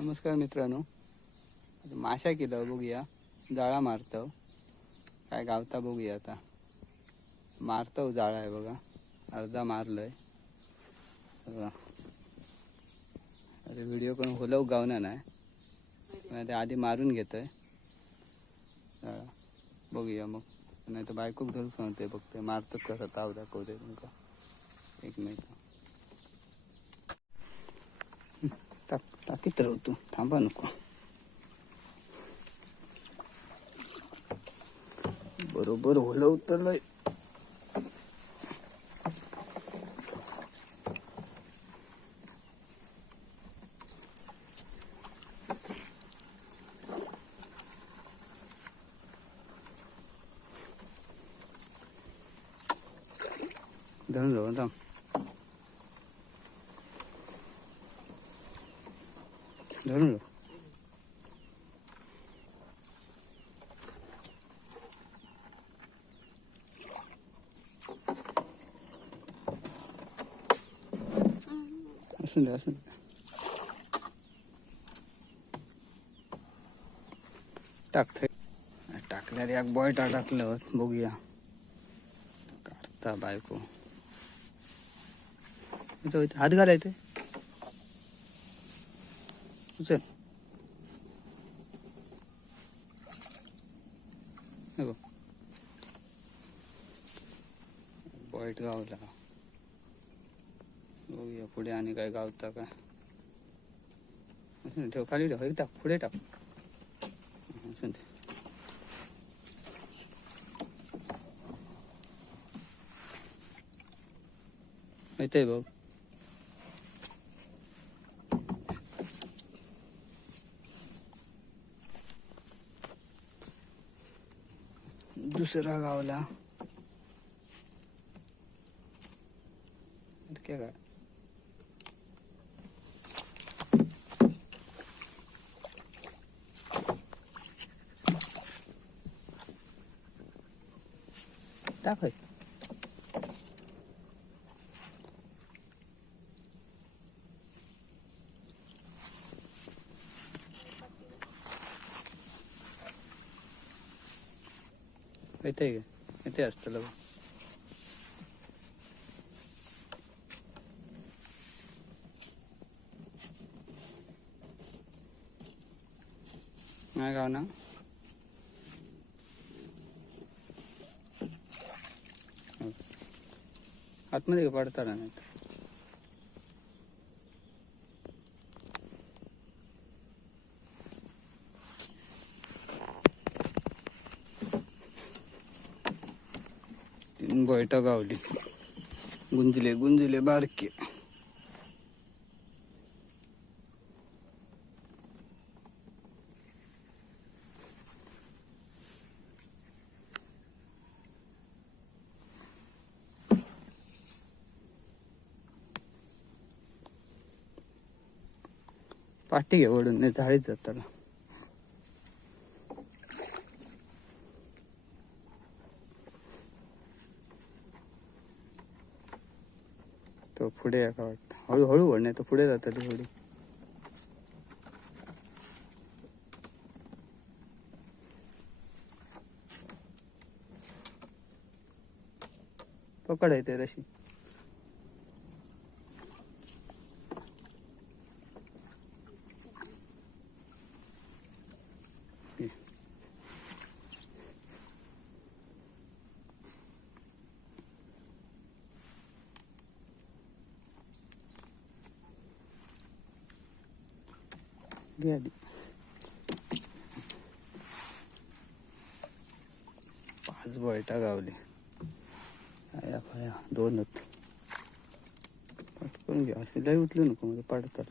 नमस्कार मित्रांनो, माशा केलं बघूया, जाळा मारतो काय गावता बघूया. आता मारतो जाळा आहे बघा, अर्धा मारलंय बघा. अरे व्हिडिओ पण होलव गावना नाही, ते आधी मारून घेतोय जाळा. बघूया मग, नाही तर बायकोक धरून सांगतोय बघतोय मारतो कसं ताव दाखवतोय तुमका. एक मिनिट टाकीत राहतो, थांबा नको. बरोबर हलवतलंय. धरून राहू थांब. धरून राहू. असून दे असून दे. टाकतोय. टाकल्यावर एक बॉयटा टाकलं बघूया काढता बायको. हात घालायचं उचल. बॉईट गावला. बघूया पुढे आणि काय गावता का. ठेव खाली ठेव, एक टाक पुढे टाक. येते बघ. दुसरा गावला काय. टाक येते येते असतं. नाही गाव ना. आतमध्ये पडता नाही. तीन बैठा गावली. गुंजले गुंजले बारके. पाठी घे ओढून, नाही झाडीत जात त्याला. तो पुढे का वाटतं, हळूहळू ओढ, नाही तर पुढे जातात थोडी. पकडायचे रशी. घे आधी. 5 बैठा गावले. आया फाया 2च. पटकन घ्या, असे लय उठलं नको म्हणजे पडतात.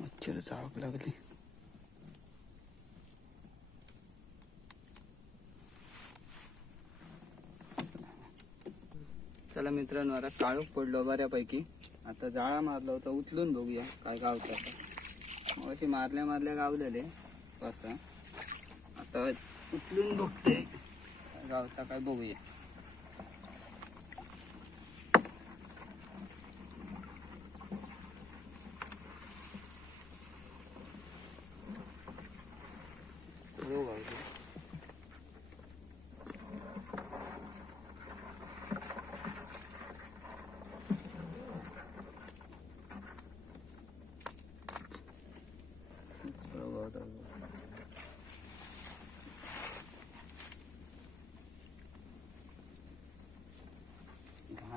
मच्छर चावक लागली. चला मित्रांनो, आता काळोख पडलो बऱ्यापैकी. आता जाळा मारला होता, उचलून बघूया काय गावतं. मग अशी मारल्या मारल्या गावलेले असं. आता उचलून बघते काय गावता काय बघूया.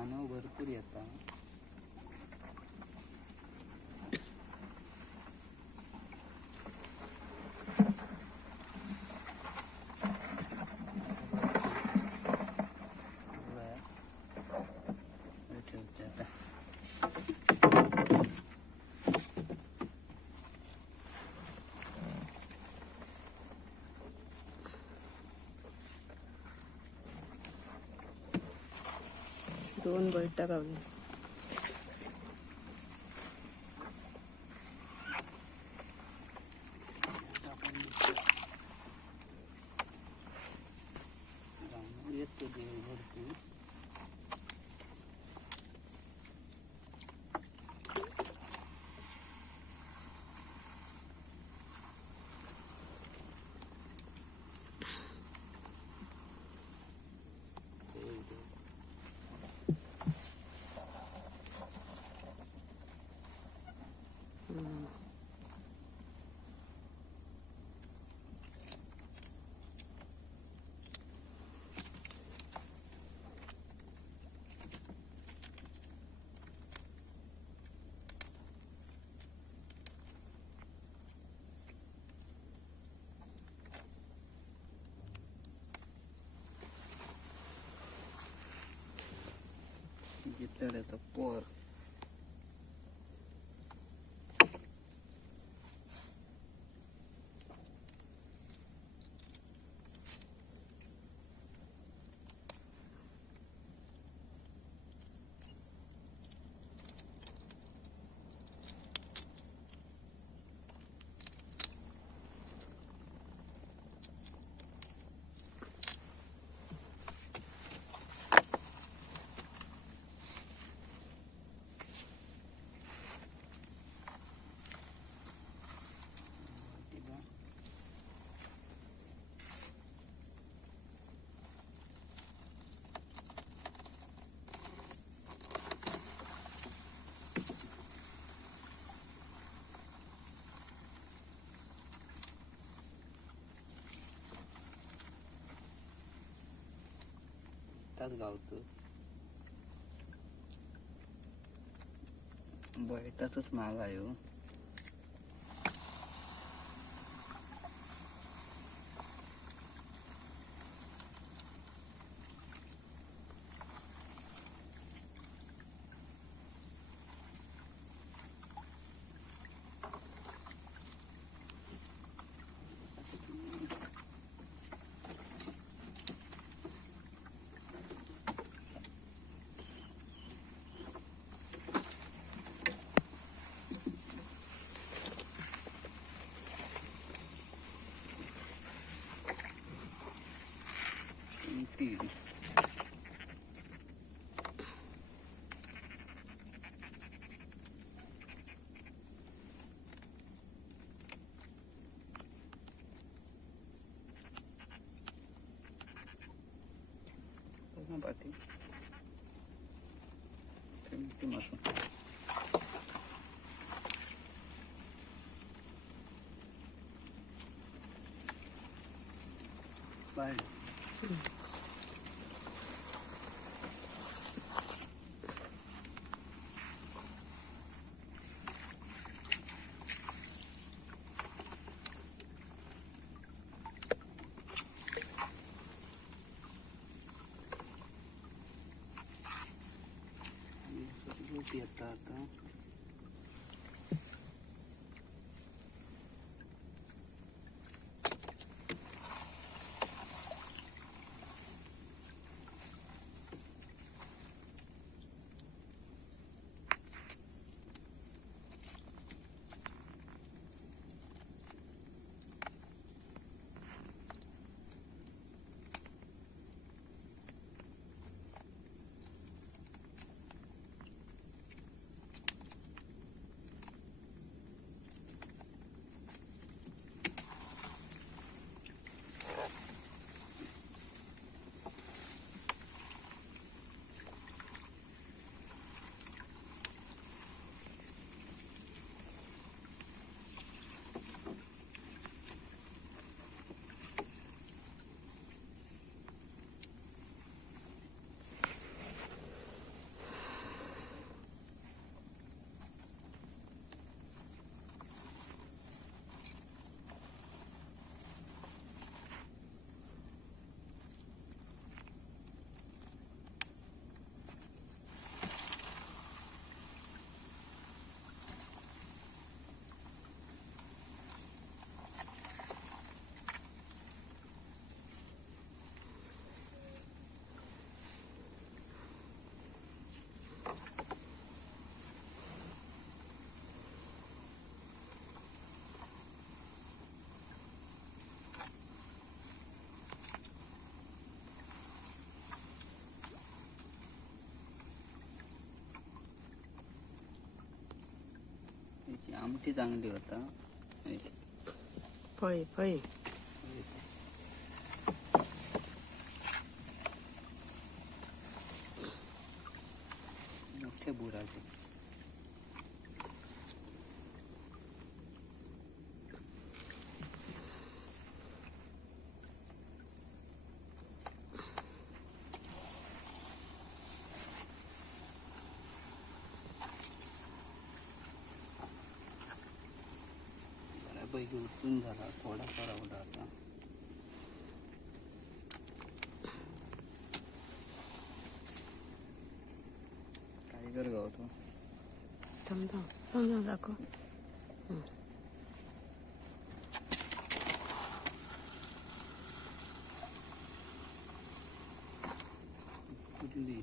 मानव भरपूर येता. दोन बैठा गावली. येतो देव भरपूर. घेतलेलं आहे पोर. गावतो बैठातच माग आहे हो. पाठी बाय. येता आता त्याची आमटी चांगली होता. फळे फळे मोठे बुराचे. बऱ्यापैकी उचलून झाला. थोडासा राहिला आता. टायगर गावतो. थांब थांब थांब थांब दाखव. कुठली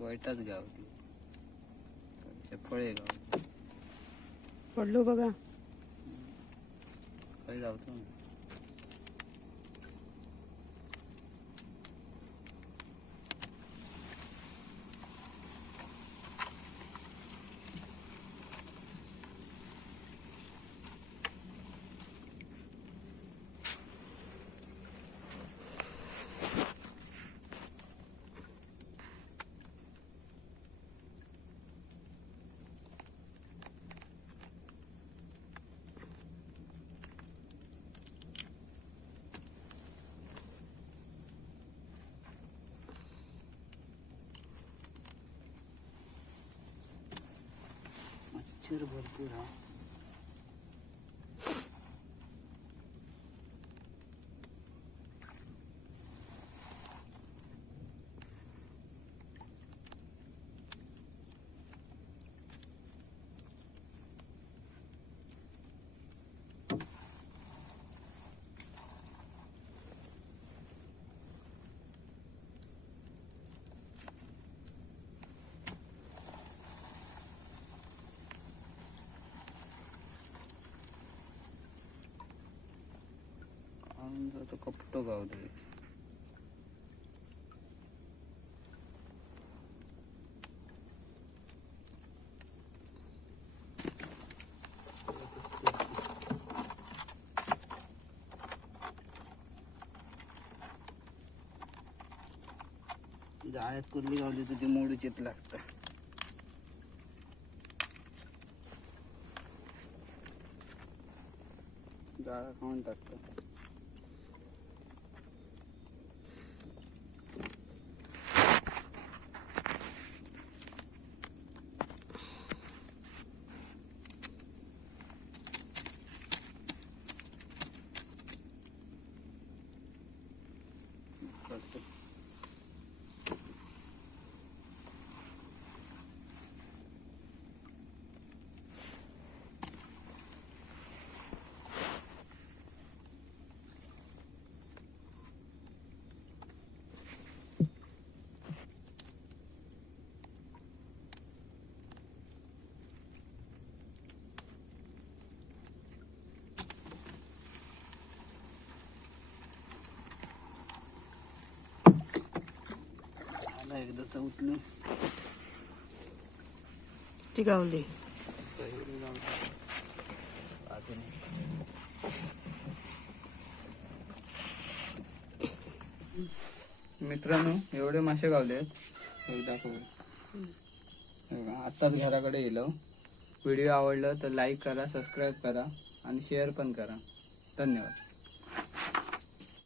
बैठाच गावती. फळे गावती. पडलो बघा. फळे गावतो ना. मच्छर भरपूर हा. तो कपटो गावतो. जाळ्यात कुर्ली गावली तर ते मोडूच येत लागतं. जाळा खाऊन टाकतं. आता उचलून ती गावली. मित्रांनो एवढे मासे गावले आहेत दाखव. आत्ताच घराकडे गेलो. व्हिडिओ आवडला तर लाईक करा, सबस्क्राईब करा आणि शेअर पण करा. धन्यवाद.